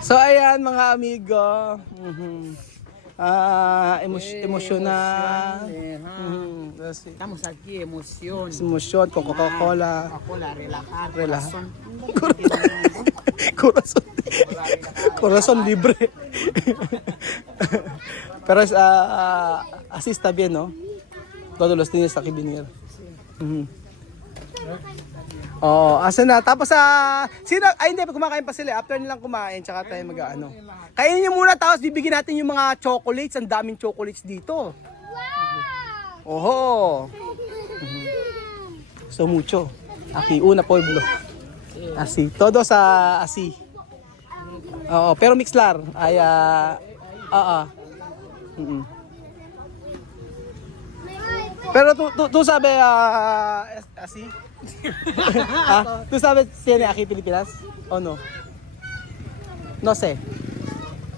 So ayan mga amigo. Emosyonal. Estamos aquí, emoción. Emosyon, Coca-Cola. Coca-Cola, relajar, Relaja. corazón. Corazón libre. Pero así está bien, ¿no? Todos los tienes aquí venir. Oh, asa na? Tapos sino? Ay hindi, kumakain pa sila. After nilang kumain, tsaka tayo mag-ano. Kainin niyo muna, tapos bibigyan natin yung mga chocolates. Ang daming chocolates dito. Wow! Oho! So mucho. Aquí, una pueblo. Así. Todo sa así. Oo, pero mixlar. Ay, Pero tú sabes así? ¿Tú sabes tiene aquí Pilipinas o no? No sé.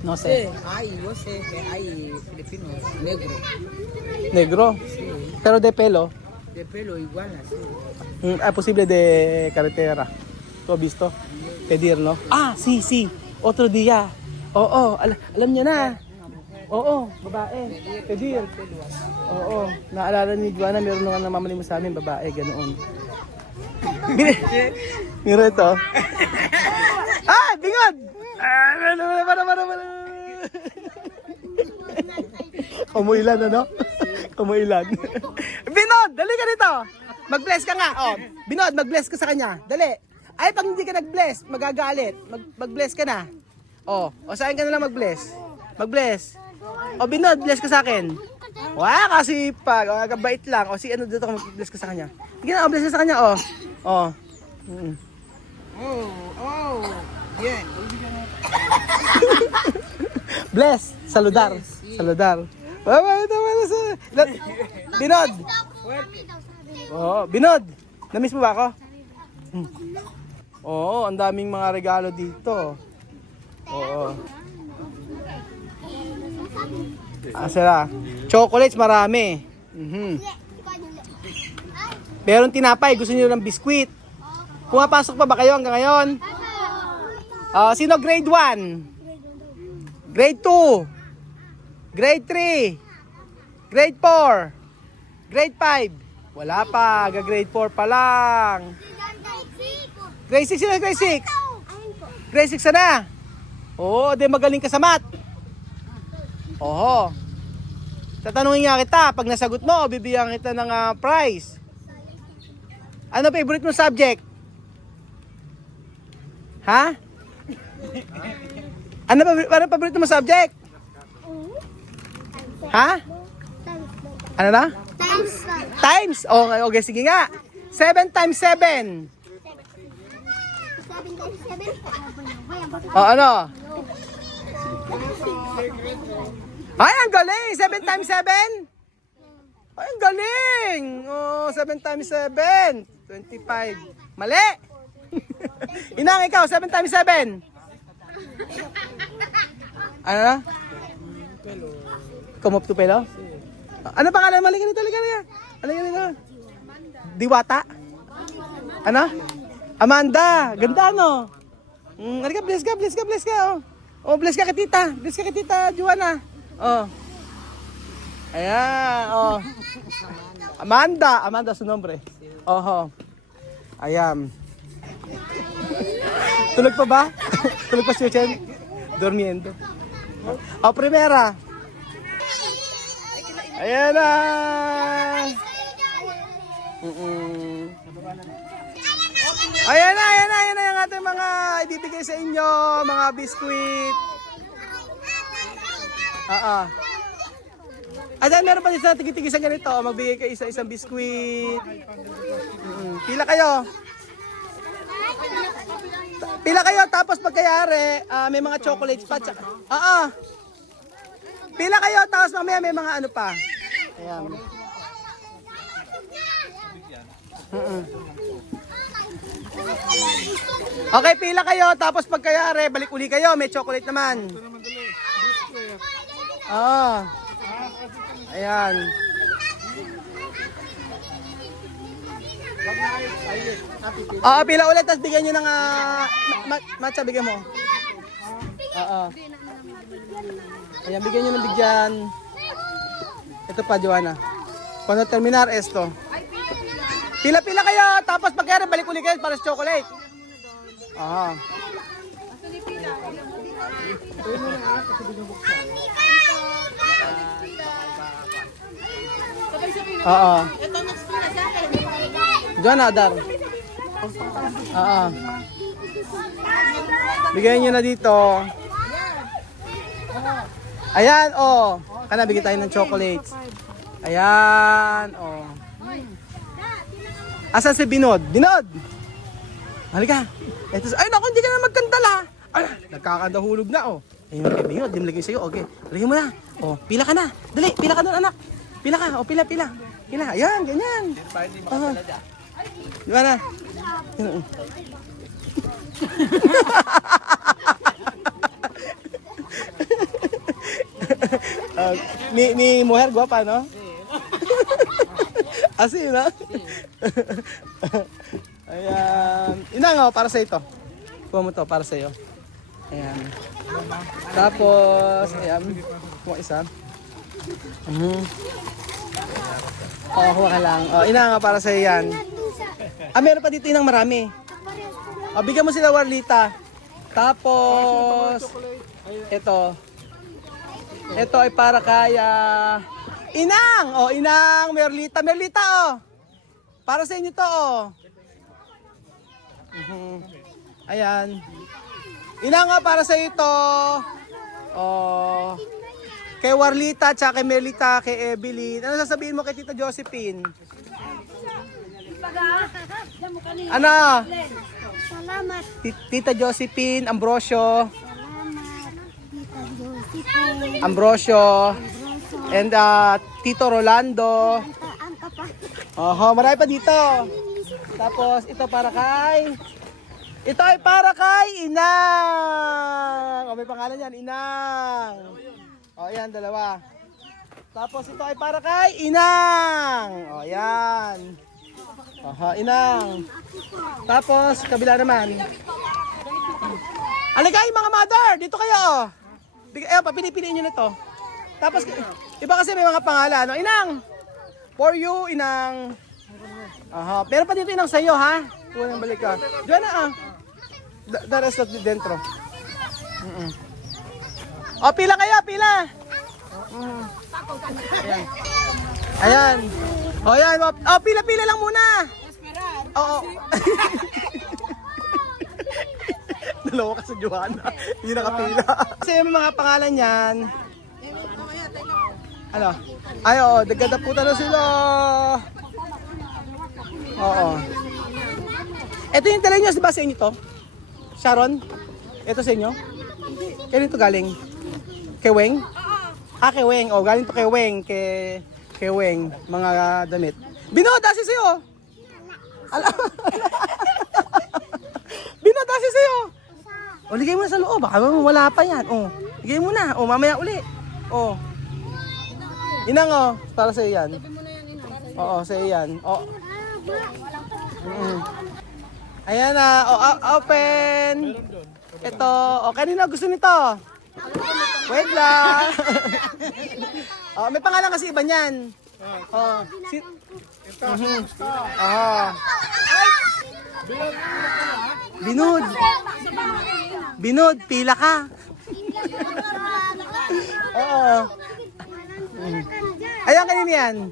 No sé. Ay, yo sé que hay filipinos negros. Negro. Sí. Pero de pelo. De pelo igual así. Posible de carretera. ¿Tú has visto? Pedir, no? Ah, sí, sí. Otro día. Oo, alam niya na. Oo, babae. Pedir. Oo, naalala ni Juana, meron nga namamalimos sa amin, babae, ganoon. Mira ito. Ah, bingod! Para. Kamuilan, ano? Kamuilan. Binod, dali ka dito. Mag-bless ka nga. Oh, Binod, mag-bless ka sa kanya. Dali. Ay, pag hindi ka nag-bless, magagalit. Mag-bless ka na. Oh, sa akin ka na lang mag-bless. Mag-bless. O Binod, bless ka sa akin. Wah, kasi pag kabait lang. O si ano dito ka mag-bless ka sa kanya. Sige na, bless ka sa kanya. Oh. Oh. Bien. Bless, saludar. Saludar. Binod. Oh, Binod. Na-miss mo ba ako? Oo, ang daming mga regalo dito. Oo. Sila. Chocolates marami. Meron tinapay, gusto niyo ng biskwit. Pumapasok pa ba kayo hanggang ngayon? Sino grade 1? Grade 2? Grade 3? Grade 4? Grade 5? Wala pa, grade 4 pa lang. Grade 6 na, grade 6? Grade 6 na? Oo, di magaling ka sa math. Oho. Tatanungin nga kita, pag nasagot mo, bibigyan kita ng prize. Ano favorite mo subject? Ha? Ano favorite mo subject? Ha? Ano na? Times. Okay, sige nga. 7 times 7. Ano? Ay, ang galing! 7 times 7? Ay, ang galing! 7 times 7. 25. Mali! Inang, ikaw, 7 times 7. Ano na? Come up to pelo? Ano pangalan? Mali ka nito, Diwata? Ano? Amanda! Ganda, no? Halika, bless ka. Bless ka kay tita. Bless ka kay tita, Juana. Ayan, Amanda su nombre. Ayan. Tulog pa ba? Tulog pa si Uchen? Durmiendo. Primera. Ayan na. Ayan na yung ating mga ibibigay sa inyo, mga biskuit. Ayan, meron pa din sa tigitigisan ganito. Magbigay kayo isa-isang biskuit. Pila kayo, tapos pagkayari, may mga chocolates pa. Pila kayo, tapos mamaya may mga ano pa. Ayan. Okay, pila kayo, tapos pagkayari, balik uli kayo, may chocolate naman. Ayan. Oo, pila ulit, tapos bigyan nyo ng matcha, bigyan mo. Oo. Ayan, bigyan nyo ng bigyan. Ito pa, Joanna. Cuando terminar esto. Pila-pila kayo, tapos pagkaya balik ulit kayo para sa chocolate. Ah. Oo. Joanna, Adar. Oo. Bigyan nyo na dito. Ayan, oh. Kana, bigyan tayo ng chocolates. Ayan, oh. Asan si Binod? Binod! Halika. Ito, ay, naku, hindi ka na magkantala. Ay, nagkakadahulog na, oh. Ayun, kay Binod, dimlagay sa'yo. Okay, lagay mo na. Oh, pila ka na. Dali, pila ka doon, anak. Pila ka, oh, pila. Pila, ayan, ganyan. Di ba na? Ni mujer guapa, no? Así, no? Ayan. Inang, oh, para sa ito. Kuha mo to, para sa iyo. Ayan. Tapos, ayan. Kuha isa. Oh, kuha ka lang. Oh, inang, oh, para sa iyo yan. Meron pa dito inang marami. Oh, bigyan mo sila Warlita. Tapos, ito. Ito ay para kaya Inang! Oh, Inang, Merlita, oh. Para sa inyo to, oh. Ayan. Inang, oh, para sa ito. Oh. Kay Warlita, tsaka kay Merlita, kay Evelyn. Ano sasabihin mo kay Tita Josephine? Ano? Salamat. Tita Josephine, Ambrosio. Salamat. Tita Josephine. Ambrosio. And Tito Rolando. Ang kapa. Oho, marami pa dito. Tapos ito para kay... Ito ay para kay Inang. O, may pangalan yan, Inang. O, yan, dalawa. Tapos ito ay para kay Inang. O, yan. Oho, Inang. Tapos, kabila naman. Aligay mga mother, dito kayo. Papili-piliin nyo na ito. Tapos, iba kasi may mga pangalan. No? Inang! For you, Inang. Aha. Pero pa dito Inang sa'yo, ha? Unang balik ka. Diyan na, ah. The rest of the dentro. O, pila kayo, pila. Ayan. Ayan. O, ayan. O, pila-pila lang muna. Oo. Dalawa ka sa Joanna. Hindi nakapila. Kasi yung mga pangalan yan. Ano? Ay, oo. Nagkadaputan na sila. Oo. Ito yung tala nyo. Diba sa inyo to? Sharon? Ito sa inyo? Kaya ito galing? Kay Weng? Kay Weng. O, galing to kay Weng. Kay Weng. Mga damit. Binod, asi sa'yo. Binod, asi sa'yo. O, ligay mo na sa loob. Baka wala pa yan. O, ligay mo na. O, mamaya uli. O. Inang, o. Para sa'yo yan. Oo, sa'yo yan. O. Ayan na. O, open. Ito. O, kanino gusto nito? Wait lang. O, may pangalan kasi iba niyan. O. Binod. Binod, pila ka. Oo. Ayan, kanina yan.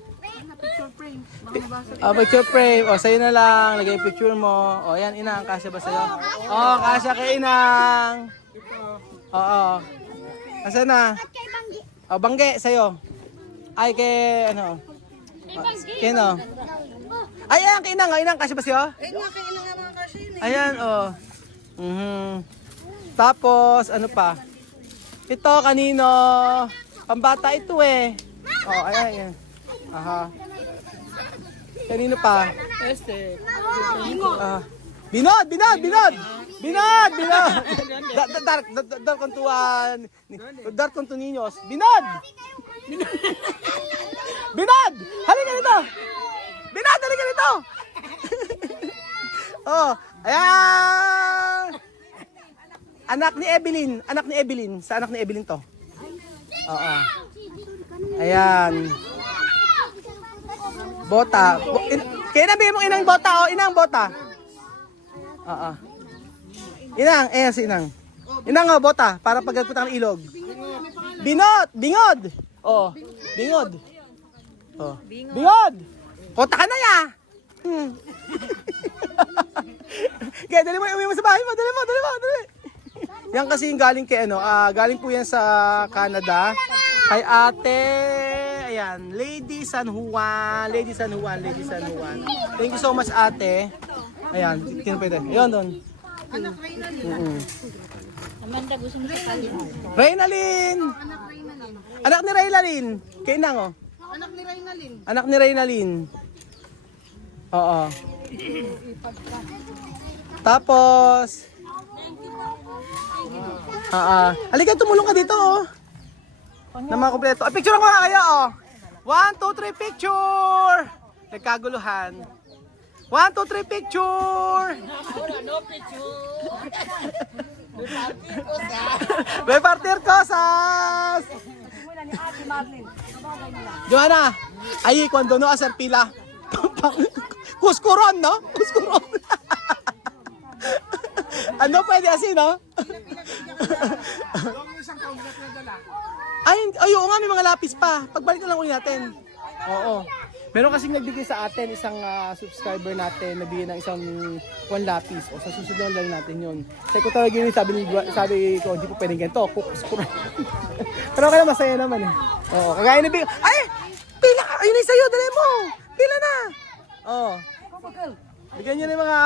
Picture frame. O, sa'yo na lang. Lagay picture mo. O, yan, Inang. Kasya ba sa'yo? O, kasya kay Inang. Oo. Kasya na. O, Bangge, sa'yo. Ay, kay, ano? Kay, ano? Ay, ayan, kay Inang. Inang, kasya ba sa'yo? Ayan, o. Tapos, ano pa? Ito, kanino? Pambata ito eh. Oh, ayan. Aha. Kanino pa? Binod! Dar kontuan. Dar kontu niños. Binod! Binod! Halika dito! Binod, halika dito! Oh, ayan! Anak ni Evelyn. Anak ni Evelyn. Sa anak ni Evelyn to. Oo. Ayan. Bota. Kaya nabihin mo inang bota, oh. Inang bota. Oo. Inang, si Inang. Inang, oh, bota. Para pagkakutang ng ilog. Binot! Bingod! Oh, bingod. Oh. Bingod! Kota ka na ya! Kaya dali mo, uwi mo sa bahay mo. Dali mo. Yan kasi yung galing kay galing po yan sa Canada. Kay ate, ayan, Lady San Juan. Thank you so much ate. Ayan, sino pwede? Ayun doon. Anak Reynalyn. Amanda, gusto mo sa kalin? Reynalyn! Anak ni Reynalyn. Kay Inang, oh. Anak ni Reynalyn. Anak ni Reynalyn. Oo. Tapos, halika, tumulong ka dito, oh. Na mga kompleto. Picture ko nga kayo, oh. 1, 2, 3, picture! Nagkaguluhan. 1, 2, 3, picture! May partner cosas! Joanna, ay cuando no hacer pila. Kuskuron, no? Kuskuron. Ano pwede asi, no? Ay, oo nga, may mga lapis pa. Pagbalik na lang ulit natin. Oo. Meron kasing nagbigay sa atin, isang subscriber natin, nagbigay ng isang 1 lapis. O sa susunod lang natin yun. Kasi ko talaga yun, sabi ko, hindi po pwedeng ganito. Kuskuron. Pero kaya masaya naman eh. Oo, kagaya na bigay. Ay! Pila ka! Ayun ay sa'yo, dali mo! Pila na! Oo. Bigyan nyo na yung mga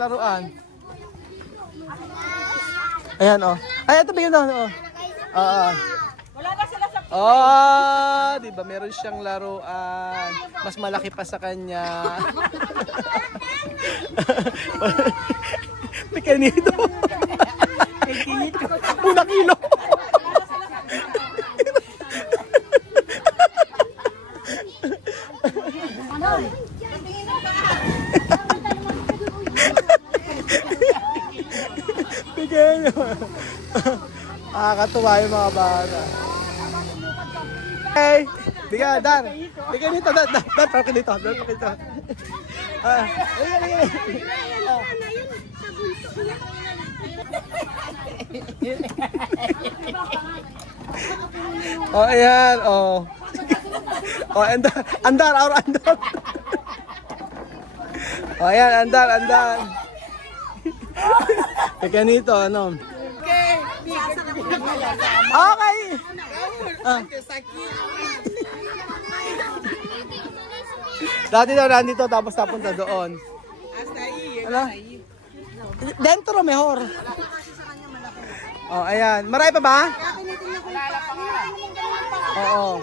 laruan. Ayan, oh. Ay, ito bigyan na. Oh. Wala na sila sa... Oh, di ba meron siyang laruan. Mas malaki pa sa kanya. May kanito. Una kilo. Bigyan nyo. Nakakatuwa yung mga bata. Hey! Bigyan, Dar! Bigyan dito, Dar! Dar, parang dito. Dar, parang dito. Bigyan. Oh, ayan, oh. Oh, andar. Oh, ayan, andar. Bigyan dito, ano? Okay! Dati daw nandito tapos napunta doon. Ano? Dentro mejor. Oh, ayan. Marami pa ba? Oo.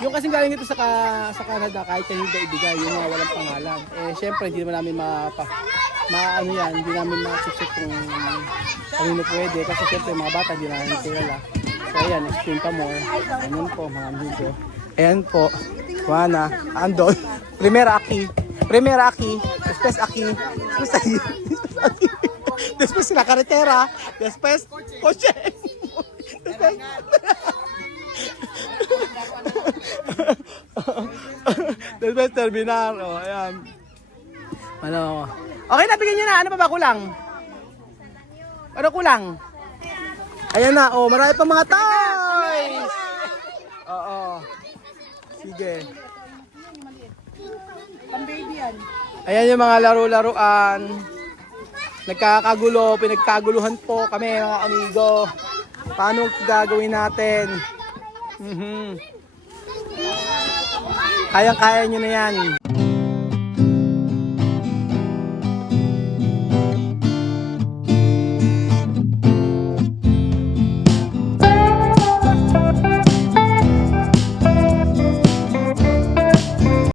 Yung kasing galing ito sa Canada, kahit hindi ibigay, yung mga walang pangalan. Eh, syempre, hindi naman namin hindi namin ma-check kung kanino pwede. Kasi syempre, mga bata, hindi namin kilala. So, ayan, explain pa more. Ayan po, mga amigo. Ayan po, Juana, andon. Primera aquí. Después aquí. Después la carretera. Después, coche. Después... Después terminar. Oh, ayan. Ano? Okay na, bigyan nyo na. Ano pa ba kulang? Ano kulang? Ayan na. Oh, marami pa mga toys. Oo. Sige. Ayan yung mga laro-laruan. Nagkakagulo, pinagkaguluhan po kami mga amigo. Paano gagawin natin? Kayang-kaya nyo na yan.